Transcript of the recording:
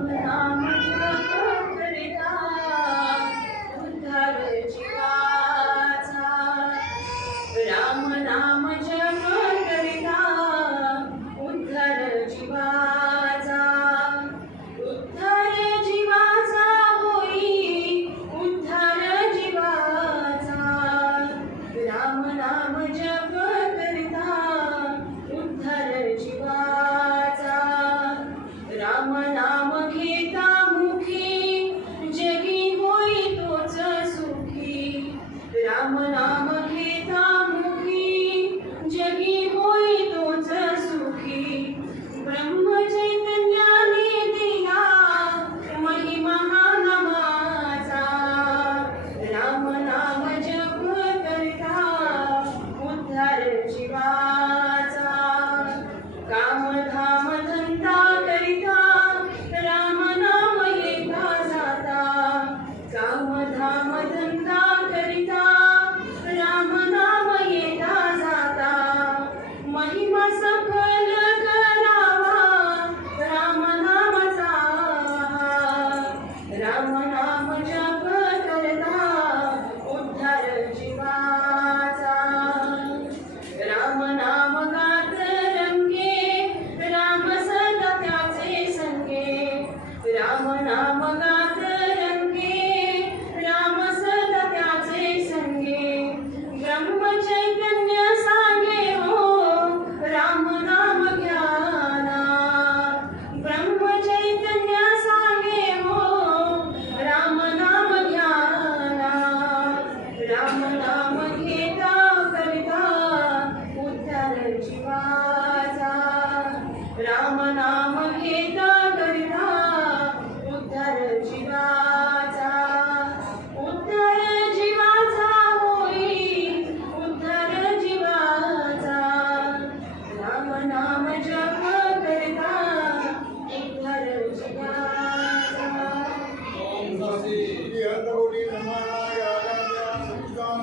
राम राम राम राम घेता मुखी जगी होई तोच सुखी. ब्रह्म चैतन्याने दिला महिमा राम नाम जप करता उद्धार जीवाचा. काम धाम राम नाम